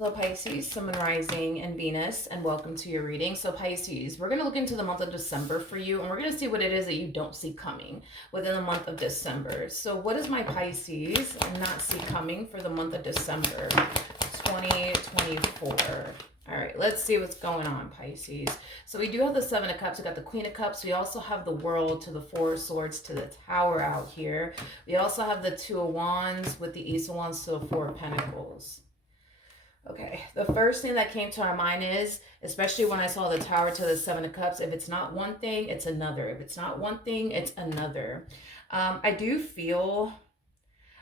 Hello Pisces, Sun, Moon, Rising, and Venus, and welcome to your reading. So Pisces, we're going to look into the month of December for you, and we're going to see what it is that you don't see coming within the month of December. So what does my Pisces not see coming for the month of December 2024? All right, let's see what's going on, Pisces. So we do have the Seven of Cups. We got the Queen of Cups. We also have the World to the Four of Swords to the Tower out here. We also have the Two of Wands with the Ace of Wands to the Four of Pentacles. Okay, the first thing that came to our mind is, especially when I saw the Tower to the Seven of Cups, if it's not one thing, it's another. If it's not one thing, it's another. I do feel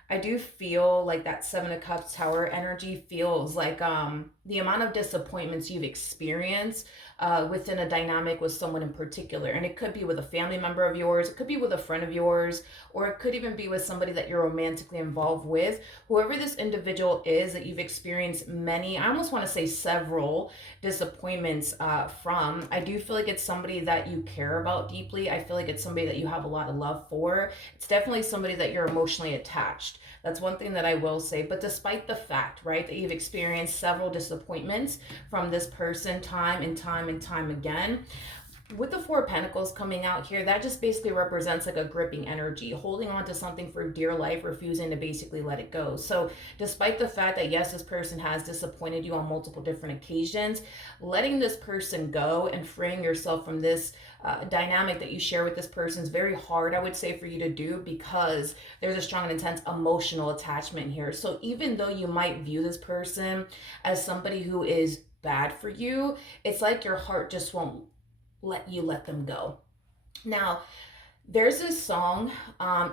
like that Seven of Cups Tower energy feels like the amount of disappointments you've experienced within a dynamic with someone in particular. And it could be with a family member of yours, it could be with a friend of yours, or it could even be with somebody that you're romantically involved with. Whoever this individual is that you've experienced many, I almost want to say several disappointments from, I do feel like it's somebody that you care about deeply. I feel like it's somebody that you have a lot of love for. It's definitely somebody that you're emotionally attached. That's one thing that I will say. But despite the fact, right, that you've experienced several disappointments from this person time and time and time again, with the Four of Pentacles coming out here, that just basically represents like a gripping energy, holding on to something for dear life, refusing to basically let it go. So despite the fact that, yes, this person has disappointed you on multiple different occasions, letting this person go and freeing yourself from this dynamic that you share with this person is very hard, I would say, for you to do, because there's a strong and intense emotional attachment here. So even though you might view this person as somebody who is bad for you, it's like your heart just won't let you let them go. Now, there's this song,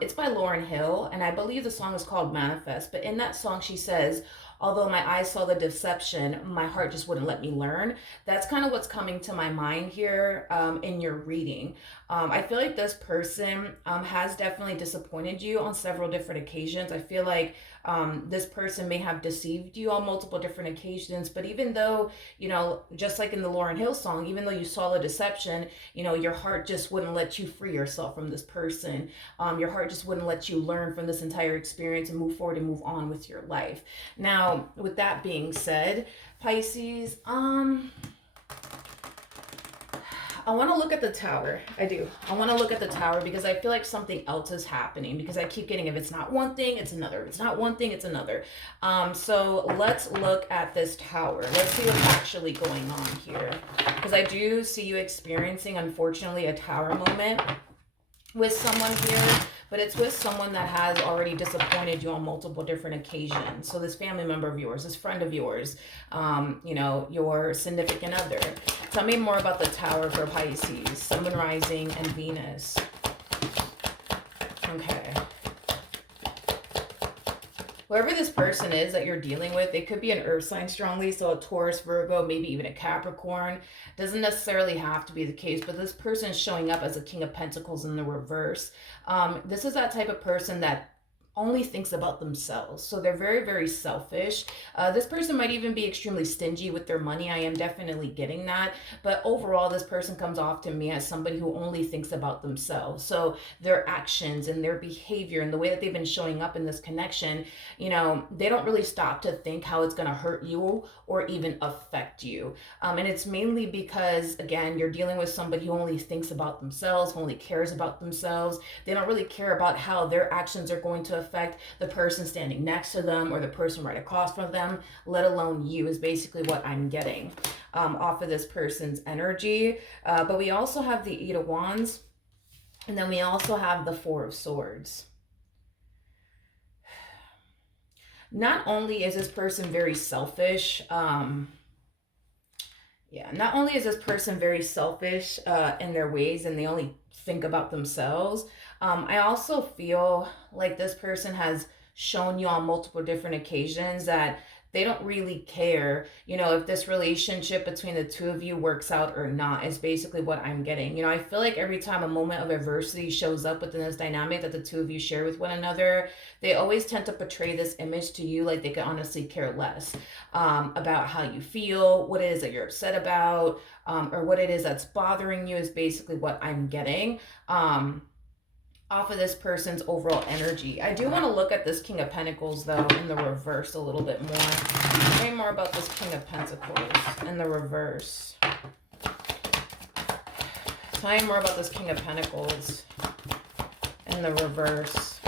it's by Lauryn Hill, and I believe the song is called Manifest, but in that song she says, although my eyes saw the deception, my heart just wouldn't let me learn. That's kind of what's coming to my mind here in your reading. I feel like this person has definitely disappointed you on several different occasions. I feel like this person may have deceived you on multiple different occasions, but even though, you know, just like in the Lauryn Hill song, even though you saw the deception, you know, your heart just wouldn't let you free yourself from this person. Your heart just wouldn't let you learn from this entire experience and move forward and move on with your life. Now, with that being said, Pisces, I want to look at the Tower. I do. I want to look at the Tower because I feel like something else is happening, because I keep getting, if it's not one thing, it's another. If it's not one thing, it's another. So let's look at this Tower. Let's see what's actually going on here, because I do see you experiencing, unfortunately, a Tower moment with someone here, but it's with someone that has already disappointed you on multiple different occasions. So this family member of yours, this friend of yours, you know, your significant other. Tell me more about the Tower for Pisces, Sun, Moon, Rising, and Venus. Okay. Whoever this person is that you're dealing with, it could be an earth sign strongly, so a Taurus, Virgo, maybe even a Capricorn. Doesn't necessarily have to be the case, but this person is showing up as a King of Pentacles in the reverse. This is that type of person that only thinks about themselves. So they're very, very selfish. This person might even be extremely stingy with their money. I am definitely getting that. But overall, this person comes off to me as somebody who only thinks about themselves. So their actions and their behavior and the way that they've been showing up in this connection, you know, they don't really stop to think how it's going to hurt you or even affect you. And it's mainly because, again, you're dealing with somebody who only thinks about themselves, who only cares about themselves. They don't really care about how their actions are going to affect the person standing next to them or the person right across from them, let alone you, is basically what I'm getting off of this person's energy. But we also have the Eight of Wands, and then we also have the Four of Swords. Not only is this person very selfish, not only is this person very selfish in their ways and they only think about themselves, I also feel like this person has shown you on multiple different occasions that they don't really care, you know, if this relationship between the two of you works out or not, is basically what I'm getting. You know, I feel like every time a moment of adversity shows up within this dynamic that the two of you share with one another, they always tend to portray this image to you like they could honestly care less about how you feel, what it is that you're upset about, or what it is that's bothering you, is basically what I'm getting off of this person's overall energy. I do want to look at this King of Pentacles, though, in the reverse a little bit more. Way more more about this King of Pentacles in the reverse. Tell me more about this King of Pentacles in the reverse.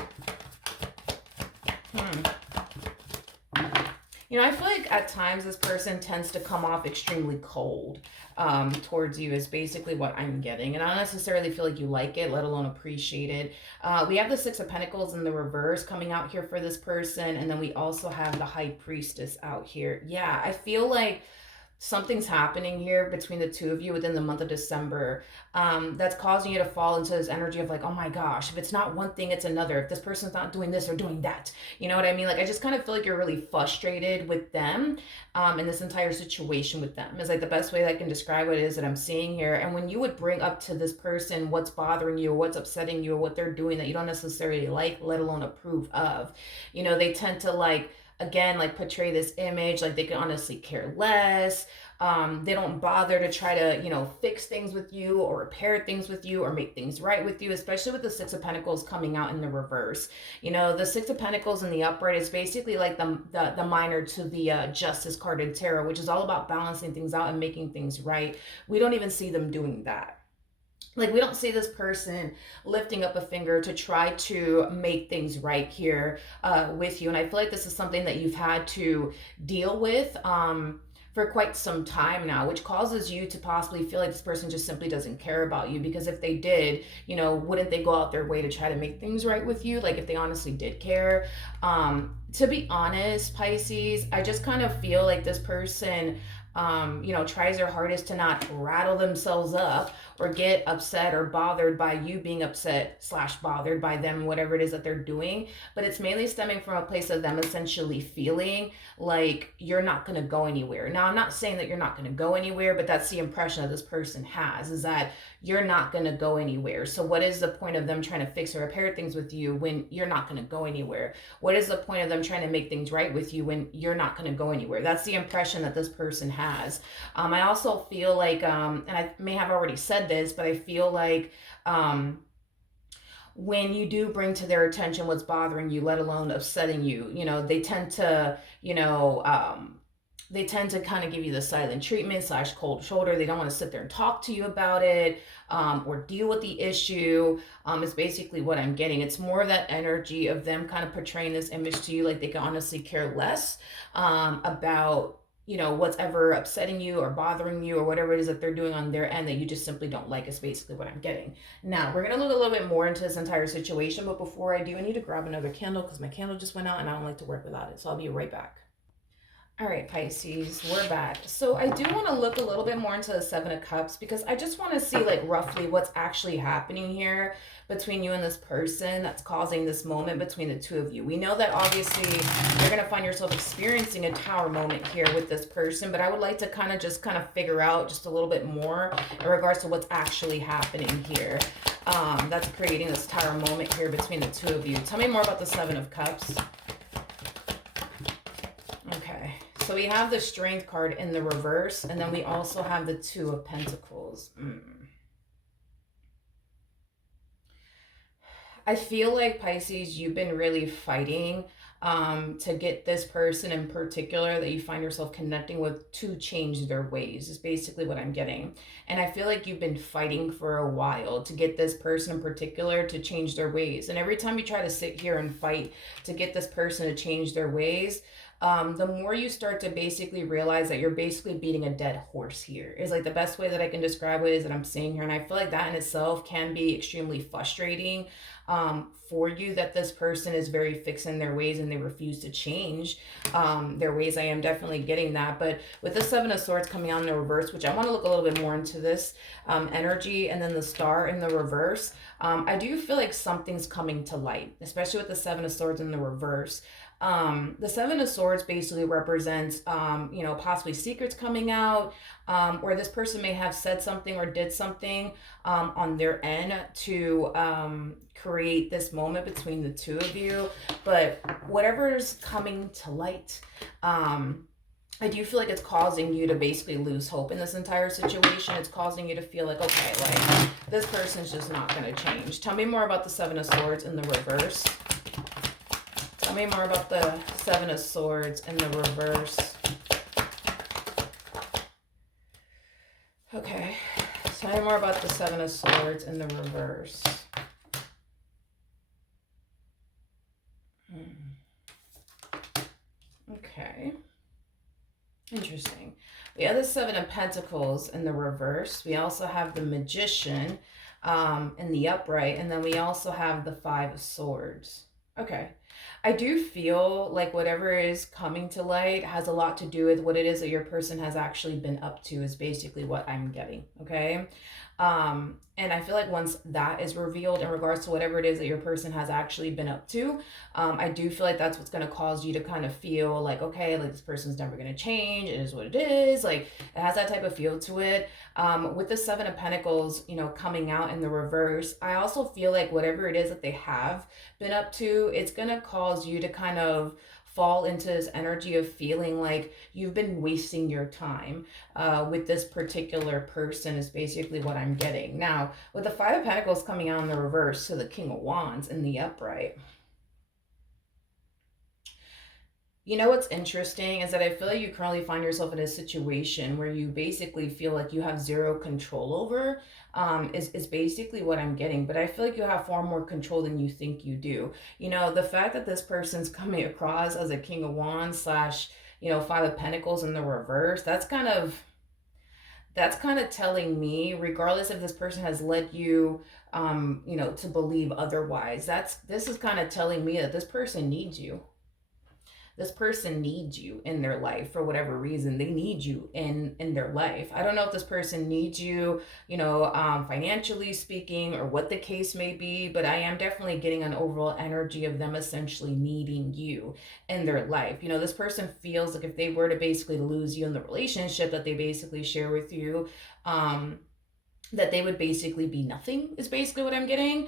You know, I feel like at times this person tends to come off extremely cold towards you is basically what I'm getting. And I don't necessarily feel like you like it, let alone appreciate it. We have the Six of Pentacles in the reverse coming out here for this person. And then we also have the High Priestess out here. Yeah, I feel like something's happening here between the two of you within the month of December that's causing you to fall into this energy of like, oh my gosh, if it's not one thing, it's another. If this person's not doing this or doing that, you know what I mean? Like, I just kind of feel like you're really frustrated with them in this entire situation with them is like the best way that I can describe what it is that I'm seeing here. And when you would bring up to this person what's bothering you or what's upsetting you or what they're doing that you don't necessarily like, let alone approve of, you know, they tend to like, again, like portray this image like they can honestly care less. They don't bother to try to, you know, fix things with you or repair things with you or make things right with you, especially with the Six of Pentacles coming out in the reverse. You know, the Six of Pentacles in the upright is basically like the minor to the Justice card in tarot, which is all about balancing things out and making things right. We don't even see them doing that. Like, we don't see this person lifting up a finger to try to make things right here with you. And I feel like this is something that you've had to deal with for quite some time now, which causes you to possibly feel like this person just simply doesn't care about you. Because if they did, you know, wouldn't they go out their way to try to make things right with you? Like, if they honestly did care. To be honest, Pisces, I just kind of feel like this person you know, tries their hardest to not rattle themselves up or get upset or bothered by you being upset / bothered by them, whatever it is that they're doing. But it's mainly stemming from a place of them essentially feeling like you're not going to go anywhere. Now, I'm not saying that you're not going to go anywhere, but that's the impression that this person has, is that you're not going to go anywhere. So what is the point of them trying to fix or repair things with you when you're not going to go anywhere? What is the point of them trying to make things right with you when you're not going to go anywhere? That's the impression that this person has. I also feel like, and I may have already said this, but I feel like when you do bring to their attention what's bothering you, let alone upsetting you, you know, they tend to, you know, they tend to kind of give you the silent treatment / cold shoulder. They don't want to sit there and talk to you about it or deal with the issue. Is basically what I'm getting. It's more of that energy of them kind of portraying this image to you like they can honestly care less about, you know, what's ever upsetting you or bothering you or whatever it is that they're doing on their end that you just simply don't like is basically what I'm getting. Now, we're going to look a little bit more into this entire situation, but before I do, I need to grab another candle because my candle just went out and I don't like to work without it. So I'll be right back. All right, Pisces, we're back. So I do want to look a little bit more into the Seven of Cups because I just want to see like roughly what's actually happening here between you and this person that's causing this moment between the two of you. We know that obviously you're going to find yourself experiencing a tower moment here with this person, but I would like to kind of figure out just a little bit more in regards to what's actually happening here. That's creating this tower moment here between the two of you. Tell me more about the Seven of Cups. Okay. So we have the Strength card in the reverse, and then we also have the Two of Pentacles. I feel like, Pisces, you've been really fighting to get this person in particular that you find yourself connecting with to change their ways is basically what I'm getting. And I feel like you've been fighting for a while to get this person in particular to change their ways. And every time you try to sit here and fight to get this person to change their ways, the more you start to basically realize that you're basically beating a dead horse here is like the best way that I can describe it is that I'm seeing here. And I feel like that in itself can be extremely frustrating for you, that this person is very fixed in their ways and they refuse to change their ways. I am definitely getting that. But with the Seven of Swords coming out in the reverse, which I want to look a little bit more into this energy, and then the Star in the reverse, I do feel like something's coming to light, especially with the Seven of Swords in the reverse. The Seven of Swords basically represents, you know, possibly secrets coming out, where this person may have said something or did something on their end to create this moment between the two of you. But whatever's coming to light, I do feel like it's causing you to basically lose hope in this entire situation. It's causing you to feel like, okay, like this person's just not going to change. Tell me more about the Seven of Swords in the reverse. Tell me more about the Seven of Swords in the reverse. Okay, tell me more about the Seven of Swords in the reverse. Okay, interesting. We have the Seven of Pentacles in the reverse. We also have the Magician in the upright, and then we also have the Five of Swords. Okay. I do feel like whatever is coming to light has a lot to do with what it is that your person has actually been up to, is basically what I'm getting. Okay. And I feel like once that is revealed in regards to whatever it is that your person has actually been up to, I do feel like that's what's going to cause you to kind of feel like, okay, like this person's never going to change. It is what it is. Like it has that type of feel to it. With the Seven of Pentacles, you know, coming out in the reverse, I also feel like whatever it is that they have been up to, it's going to cause you to kind of fall into this energy of feeling like you've been wasting your time with this particular person, is basically what I'm getting. Now, with the Five of Pentacles coming out in the reverse to the King of Wands in the upright, you know what's interesting is that I feel like you currently find yourself in a situation where you basically feel like you have zero control over, is basically what I'm getting. But I feel like you have far more control than you think you do. You know, the fact that this person's coming across as a King of Wands slash, you know, Five of Pentacles in the reverse, that's kind of telling me, regardless if this person has led you, you know, to believe otherwise, this is kind of telling me that this person needs you. This person needs you in their life for whatever reason. They need you in their life. I don't know if this person needs you, you know, financially speaking, or what the case may be, but I am definitely getting an overall energy of them essentially needing you in their life. You know, this person feels like if they were to basically lose you in the relationship that they basically share with you, that they would basically be nothing, is basically what I'm getting.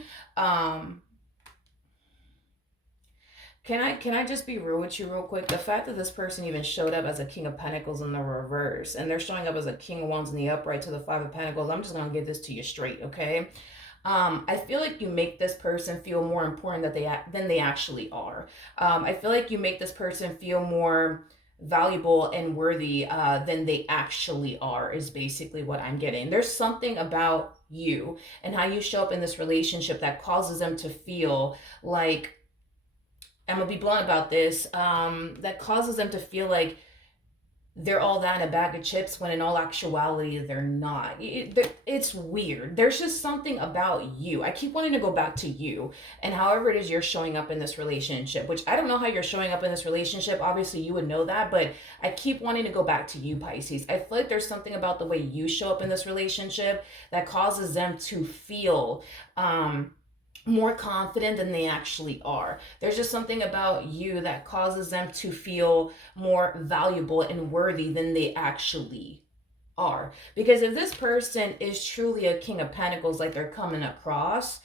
Can I just be real with you real quick? The fact that this person even showed up as a King of Pentacles in the reverse, and they're showing up as a King of Wands in the upright to the Five of Pentacles, I'm just gonna give this to you straight, okay? I feel like you make this person feel more important than they actually are. I feel like you make this person feel more valuable and worthy than they actually are, is basically what I'm getting. There's something about you and how you show up in this relationship that causes them to feel like, I'm gonna be blunt about this, that causes them to feel like they're all that in a bag of chips, when in all actuality they're not. It's weird. There's just something about you. I keep wanting to go back to you and however it is you're showing up in this relationship, which I don't know how you're showing up in this relationship. Obviously you would know that, but I keep wanting to go back to you, Pisces. I feel like there's something about the way you show up in this relationship that causes them to feel more confident than they actually are. There's just something about you that causes them to feel more valuable and worthy than they actually are. Because if this person is truly a King of Pentacles, like they're coming across,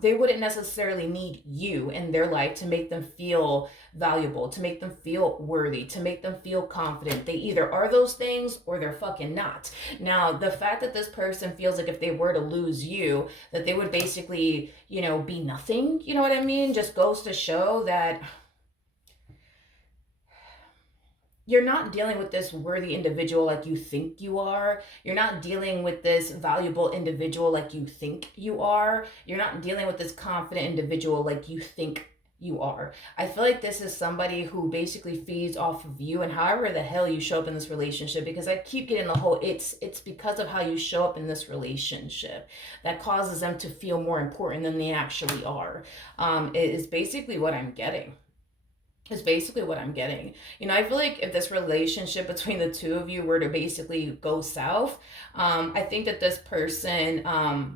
they wouldn't necessarily need you in their life to make them feel valuable, to make them feel worthy, to make them feel confident. They either are those things or they're fucking not. Now, the fact that this person feels like if they were to lose you, that they would basically, you know, be nothing, you know what I mean, just goes to show that you're not dealing with this worthy individual like you think you are. You're not dealing with this valuable individual like you think you are. You're not dealing with this confident individual like you think you are. I feel like this is somebody who basically feeds off of you and however the hell you show up in this relationship, because I keep getting the whole it's because of how you show up in this relationship that causes them to feel more important than they actually are. It is basically what I'm getting. Is basically what I'm getting. You know, I feel like if this relationship between the two of you were to basically go south, I think that this person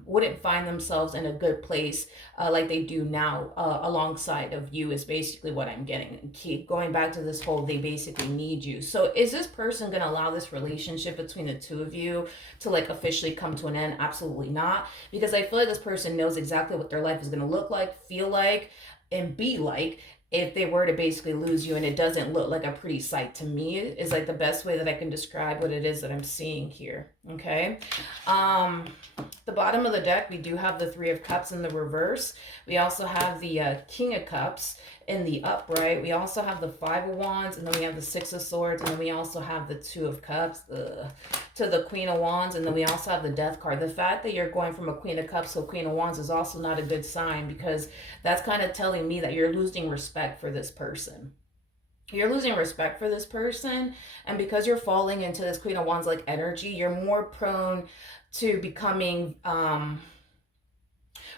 wouldn't find themselves in a good place like they do now alongside of you, is basically what I'm getting. Keep going back to this whole they basically need you. So is this person going to allow this relationship between the two of you to like officially come to an end? Absolutely not. Because I feel like this person knows exactly what their life is going to look like, feel like, and be like if they were to basically lose you, and it doesn't look like a pretty sight to me, is like the best way that I can describe what it is that I'm seeing here. Okay. The bottom of the deck, we do have the Three of Cups in the reverse. We also have the King of Cups in the upright, we also have the Five of Wands, and then we have the Six of Swords, and then we also have the Two of Cups to the Queen of Wands, and then we also have the Death card. The fact that you're going from a Queen of Cups to a Queen of Wands is also not a good sign, because that's kind of telling me that you're losing respect for this person. You're losing respect for this person, and because you're falling into this Queen of Wands like energy, you're more prone to becoming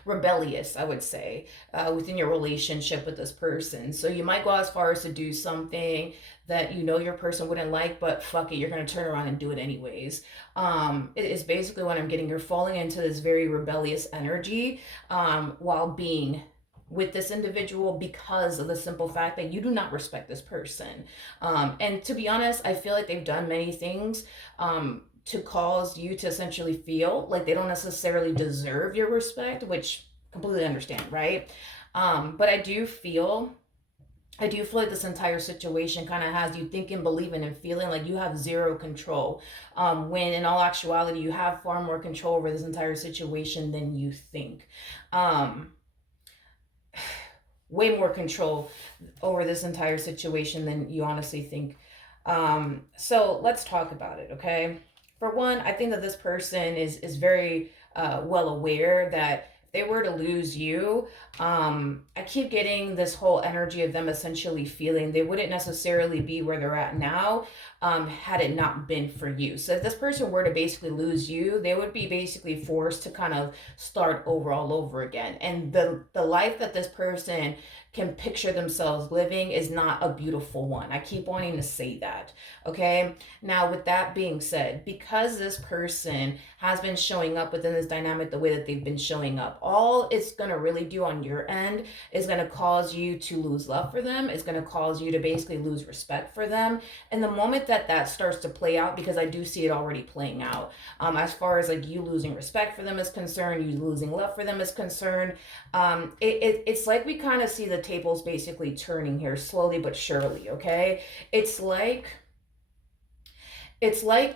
rebellious, I would say, within your relationship with this person. So you might go as far as to do something that you know your person wouldn't like, but fuck it, you're going to turn around and do it anyways. It is basically what I'm getting. You're falling into this very rebellious energy, while being with this individual, because of the simple fact that you do not respect this person. And to be honest, I feel like they've done many things to cause you to essentially feel like they don't necessarily deserve your respect, which completely understand, right? But I do feel like this entire situation kind of has you thinking, believing, and feeling like you have zero control, when in all actuality, you have far more control over this entire situation than you think. Um, Way more control over this entire situation than you honestly think. So let's talk about it, okay? For one, I think that this person is very well aware that if they were to lose you, I keep getting this whole energy of them essentially feeling they wouldn't necessarily be where they're at now, had it not been for you. So if this person were to basically lose you, they would be basically forced to kind of start over all over again. And the life that this person can picture themselves living is not a beautiful one. I keep wanting to say that. Okay. Now, with that being said, because this person has been showing up within this dynamic the way that they've been showing up, all it's going to really do on your end is going to cause you to lose love for them. It's going to cause you to basically lose respect for them. And the moment that that starts to play out, because I do see it already playing out, as far as like you losing respect for them is concerned, you losing love for them is concerned, it's like we kind of see the tables basically turning here slowly but surely. Okay, it's like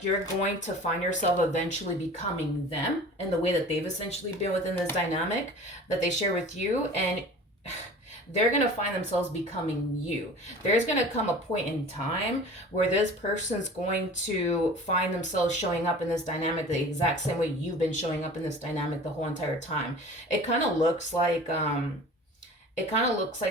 you're going to find yourself eventually becoming them in the way that they've essentially been within this dynamic that they share with you, and they're going to find themselves becoming you. There's going to come a point in time where this person's going to find themselves showing up in this dynamic the exact same way you've been showing up in this dynamic the whole entire time. It kind of looks like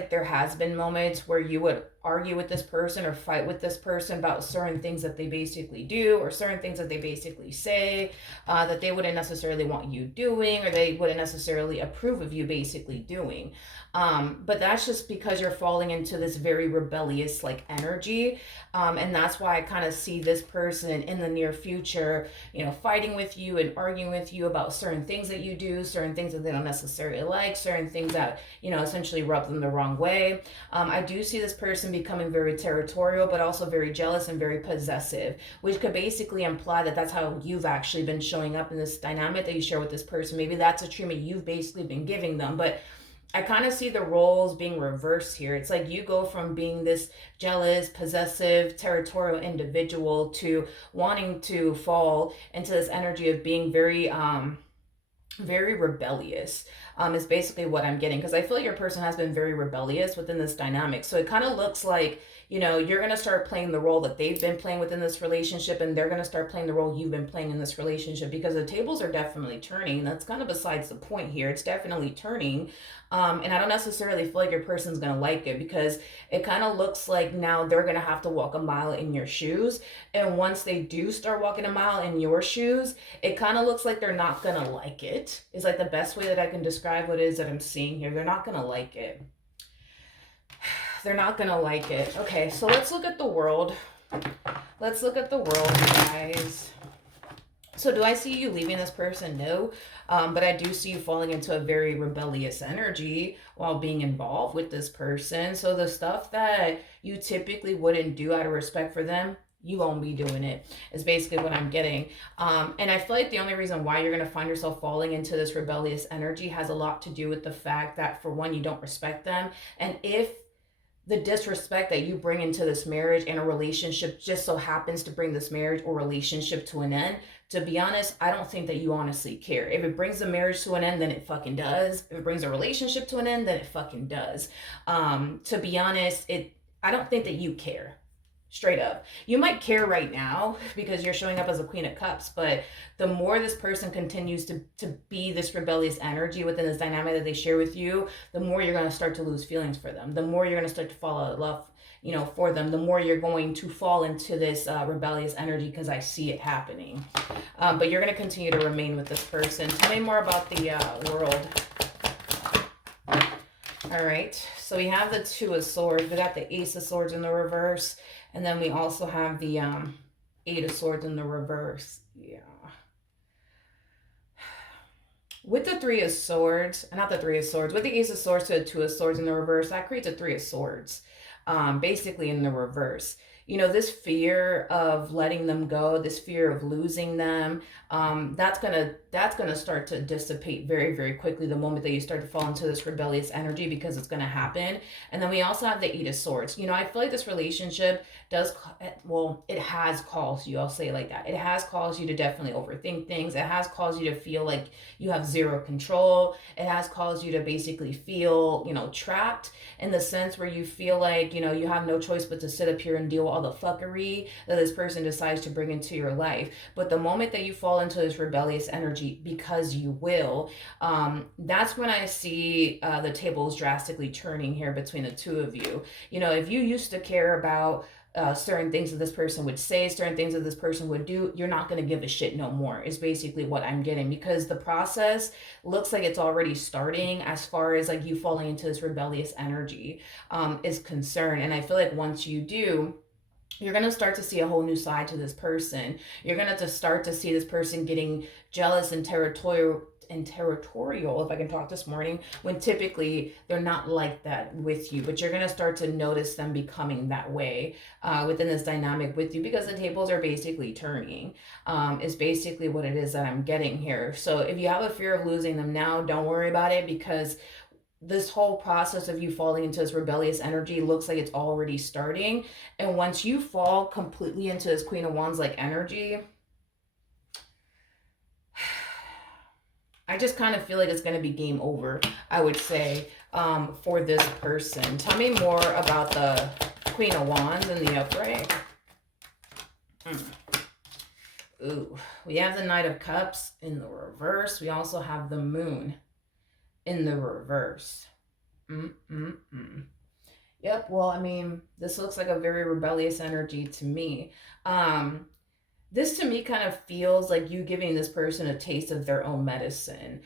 there has been moments where you would argue with this person or fight with this person about certain things that they basically do, or certain things that they basically say, that they wouldn't necessarily want you doing, or they wouldn't necessarily approve of you basically doing. But that's just because you're falling into this very rebellious like energy. And that's why I kind of see this person in the near future, fighting with you and arguing with you about certain things that you do, certain things that they don't necessarily like, certain things that, essentially rub them the wrong way. I do see this person becoming very territorial, but also very jealous and very possessive, which could basically imply that that's how you've actually been showing up in this dynamic that you share with this person. Maybe that's a treatment you've basically been giving them, but I kind of see the roles being reversed here. It's like you go from being this jealous, possessive, territorial individual to wanting to fall into this energy of being very rebellious, is basically what I'm getting, because I feel like your person has been very rebellious within this dynamic. So it kind of looks like, you're going to start playing the role that they've been playing within this relationship, and they're going to start playing the role you've been playing in this relationship, because the tables are definitely turning. That's kind of besides the point here. It's definitely turning. And I don't necessarily feel like your person's going to like it, because it kind of looks like now they're going to have to walk a mile in your shoes. And once they do start walking a mile in your shoes, it kind of looks like they're not going to like it. Is like the best way that I can describe what it is that I'm seeing here. They're not going to like it. They're not going to like it. Okay, so let's look at the world. Let's look at the world, guys. So do I see you leaving this person? No. But I do see you falling into a very rebellious energy while being involved with this person. So the stuff that you typically wouldn't do out of respect for them, you won't be doing it, is basically what I'm getting. And I feel like the only reason why you're going to find yourself falling into this rebellious energy has a lot to do with the fact that, for one, you don't respect them. And if the disrespect that you bring into this marriage and a relationship just so happens to bring this marriage or relationship to an end, to be honest, I don't think that you honestly care. If it brings the marriage to an end, then it fucking does. If it brings a relationship to an end, then it fucking does. To be honest, I don't think that you care. Straight up. You might care right now because you're showing up as a Queen of Cups, but the more this person continues to be this rebellious energy within this dynamic that they share with you, the more you're going to start to lose feelings for them. The more you're going to start to fall out of love, for them. The more you're going to fall into this rebellious energy, because I see it happening. But you're going to continue to remain with this person. Tell me more about the world. All right, so we have the Two of Swords. We got the Ace of Swords in the reverse. And then we also have the Eight of Swords in the reverse. Yeah. With the Three of Swords, not the Three of Swords, with the Ace of Swords to the Two of Swords in the reverse, that creates a Three of Swords, basically in the reverse. This fear of letting them go, this fear of losing them, that's gonna start to dissipate very, very quickly the moment that you start to fall into this rebellious energy, because it's gonna happen. And then we also have the Eight of Swords. I feel like this relationship it has caused you, I'll say it like that. It has caused you to definitely overthink things. It has caused you to feel like you have zero control. It has caused you to basically feel, trapped, in the sense where you feel like, you have no choice but to sit up here and deal with all the fuckery that this person decides to bring into your life. But the moment that you fall into this rebellious energy, because you will, that's when I see the tables drastically turning here between the two of you. If you used to care about certain things that this person would say, certain things that this person would do, you're not going to give a shit no more, is basically what I'm getting, because the process looks like it's already starting as far as like you falling into this rebellious energy is concerned. And I feel like once you do, you're going to start to see a whole new side to this person. You're going to start to see this person getting jealous and territorial, if I can talk this morning, when typically they're not like that with you. But you're going to start to notice them becoming that way within this dynamic with you, because the tables are basically turning, is basically what it is that I'm getting here. So if you have a fear of losing them now, don't worry about it, because this whole process of you falling into this rebellious energy looks like it's already starting. And once you fall completely into this Queen of Wands like energy, I just kind of feel like it's going to be game over, I would say, for this person. Tell me more about the Queen of Wands in the upright. Ooh, we have the Knight of Cups in the reverse. We also have the Moon in the reverse. Yep, well, I mean, this looks like a very rebellious energy to me. This to me kind of feels like you giving this person a taste of their own medicine.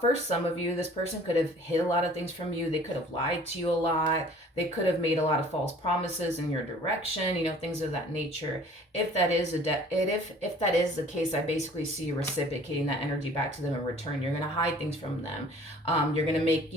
For some of you, this person could have hid a lot of things from you. They could have lied to you a lot. They could have made a lot of false promises in your direction, things of that nature. If that is if that is the case, I basically see you reciprocating that energy back to them in return. You're going to hide things from them. You're going to make,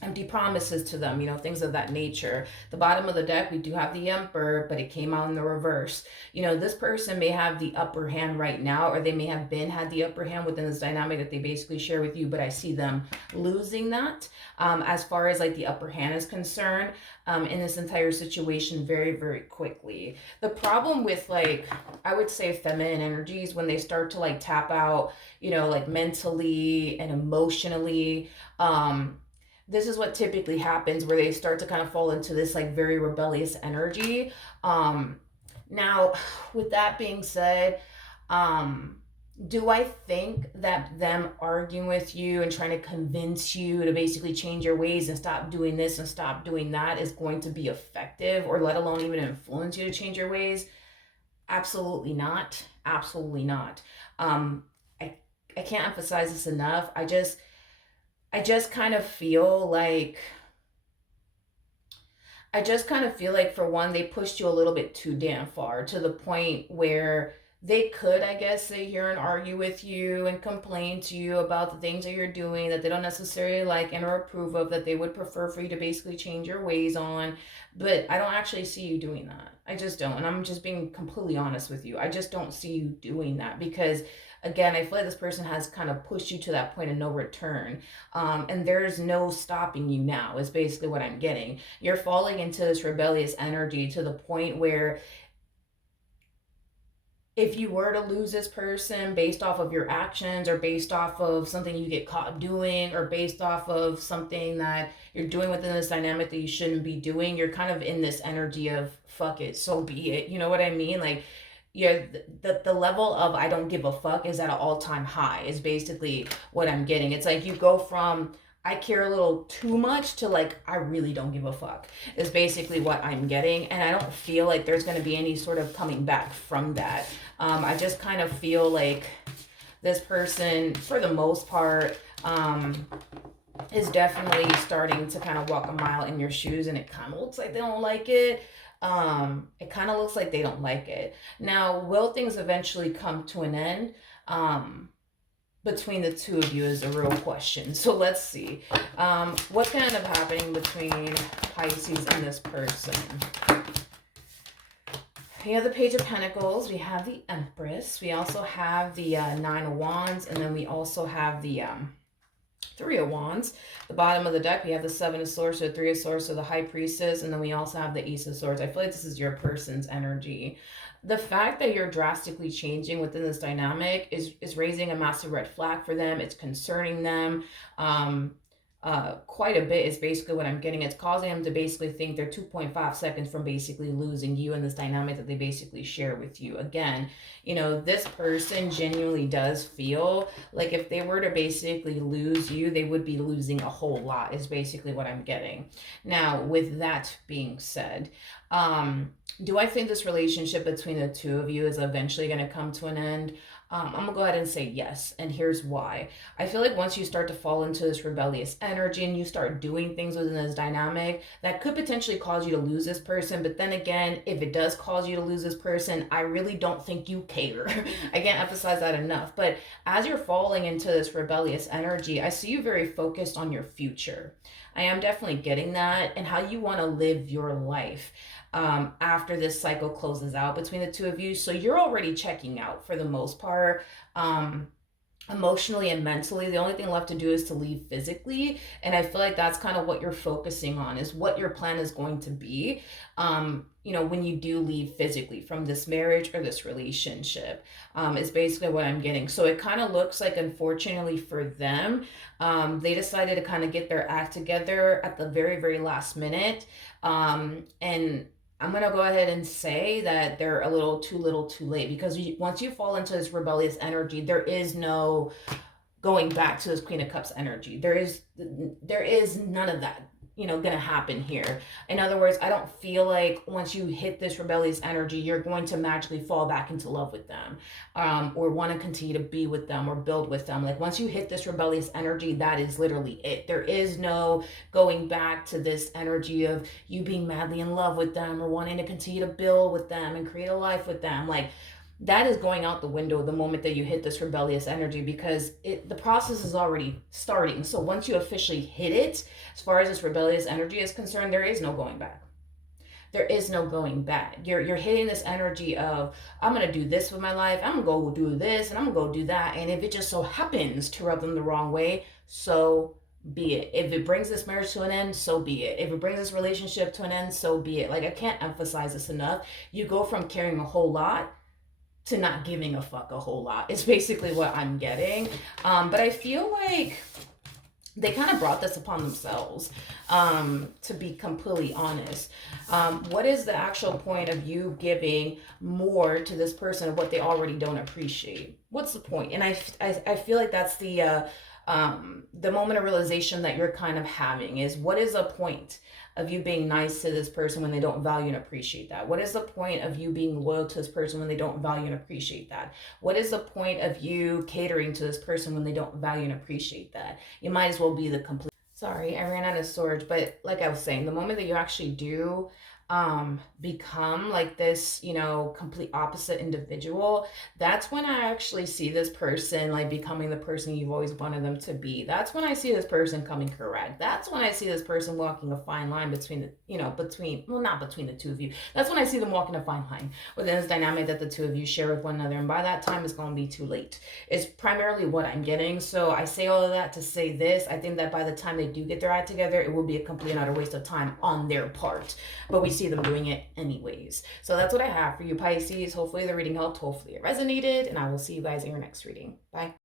empty promises to them, things of that nature. The bottom of the deck, we do have the Emperor, but it came out in the reverse. This person may have the upper hand right now, or they may have had the upper hand within this dynamic that they basically share with you, but I see them losing that as far as like the upper hand is concerned in this entire situation very, very quickly. The problem with I would say feminine energies, when they start to tap out, mentally and emotionally, this is what typically happens, where they start to kind of fall into this very rebellious energy. Now, with that being said, do I think that them arguing with you and trying to convince you to basically change your ways and stop doing this and stop doing that is going to be effective, or let alone even influence you to change your ways? Absolutely not. Absolutely not. I can't emphasize this enough. I just kind of feel like, for one, they pushed you a little bit too damn far, to the point where they could, I guess, sit here and argue with you and complain to you about the things that you're doing that they don't necessarily like and or approve of, that they would prefer for you to basically change your ways on. But I don't actually see you doing that. I just don't. And I'm just being completely honest with you. I just don't see you doing that because, again, I feel like this person has kind of pushed you to that point of no return. And there's no stopping you now, is basically what I'm getting. You're falling into this rebellious energy to the point where if you were to lose this person based off of your actions or based off of something you get caught doing or based off of something that you're doing within this dynamic that you shouldn't be doing, you're kind of in this energy of fuck it, so be it. You know what I mean? Like, yeah, the level of I don't give a fuck is at an all-time high is basically what I'm getting. It's like you go from I care a little too much to like I really don't give a fuck is basically what I'm getting, and I don't feel like there's going to be any sort of coming back from that. I just kind of feel like this person, for the most part, is definitely starting to kind of walk a mile in your shoes, and it kind of looks like they don't like it. It kind of looks like they don't like it. Now, will things eventually come to an end? Between the two of you is a real question. So let's see. What's kind of happening between Pisces and this person? We have the Page of Pentacles. We have the Empress. We also have the Nine of Wands. And then we also have the Three of Wands. The bottom of the deck, we have the Seven of Swords, so Three of Swords, so the High Priestess. And then we also have the Ace of Swords. I feel like this is your person's energy. The fact that you're drastically changing within this dynamic is raising a massive red flag for them. It's concerning them. Quite a bit is basically what I'm getting. It's causing them to basically think they're 2.5 seconds from basically losing you in this dynamic that they basically share with you. Again, you know, this person genuinely does feel like if they were to basically lose you, they would be losing a whole lot is basically what I'm getting. Now, with that being said, do I think this relationship between the two of you is eventually going to come to an end? I'm going to go ahead and say yes. And here's why. I feel like once you start to fall into this rebellious energy and you start doing things within this dynamic, that could potentially cause you to lose this person. But then again, if it does cause you to lose this person, I really don't think you care. I can't emphasize that enough. But as you're falling into this rebellious energy, I see you very focused on your future. I am definitely getting that and how you want to live your life. After this cycle closes out between the two of you. So you're already checking out for the most part. Emotionally and mentally, the only thing left to do is to leave physically, and I feel like that's kind of what you're focusing on, is what your plan is going to be, you know, when you do leave physically from this marriage or this relationship, is basically what I'm getting. So it kind of looks like, unfortunately for them, they decided to kind of get their act together at the very, very last minute, and I'm going to go ahead and say that they're a little too late, because once you fall into this rebellious energy, there is no going back to this Queen of Cups energy. There is none of that, you know, going to happen here. In other words, I don't feel like once you hit this rebellious energy, you're going to magically fall back into love with them, or want to continue to be with them or build with them. Like once you hit this rebellious energy, that is literally it. There is no going back to this energy of you being madly in love with them or wanting to continue to build with them and create a life with them. Like that is going out the window the moment that you hit this rebellious energy, because the process is already starting. So once you officially hit it, as far as this rebellious energy is concerned, there is no going back. There is no going back. You're hitting this energy of, I'm going to do this with my life. I'm going to go do this and I'm going to go do that. And if it just so happens to rub them the wrong way, so be it. If it brings this marriage to an end, so be it. If it brings this relationship to an end, so be it. Like, I can't emphasize this enough. You go from caring a whole lot to not giving a fuck a whole lot. It's basically what I'm getting. But I feel like they kind of brought this upon themselves, to be completely honest. What is the actual point of you giving more to this person of what they already don't appreciate? What's the point? And I feel like that's the moment of realization that you're kind of having, is what is the point of you being nice to this person when they don't value and appreciate that? What is the point of you being loyal to this person when they don't value and appreciate that? What is the point of you catering to this person when they don't value and appreciate that? You might as well be the complete... Sorry, I ran out of storage, but like I was saying, the moment that you actually do become like this, complete opposite individual, that's when I actually see this person like becoming the person you've always wanted them to be. That's when I see this person coming correct. That's when I see this person walking a fine line between well, not between the two of you. That's when I see them walking a fine line within this dynamic that the two of you share with one another. And by that time, it's going to be too late. It's primarily what I'm getting. So I say all of that to say this. I think that by the time they do get their act together, it will be a complete and utter waste of time on their part. But we see them doing it anyways. So that's what I have for you, Pisces. Hopefully the reading helped. Hopefully it resonated. And I will see you guys in your next reading. Bye.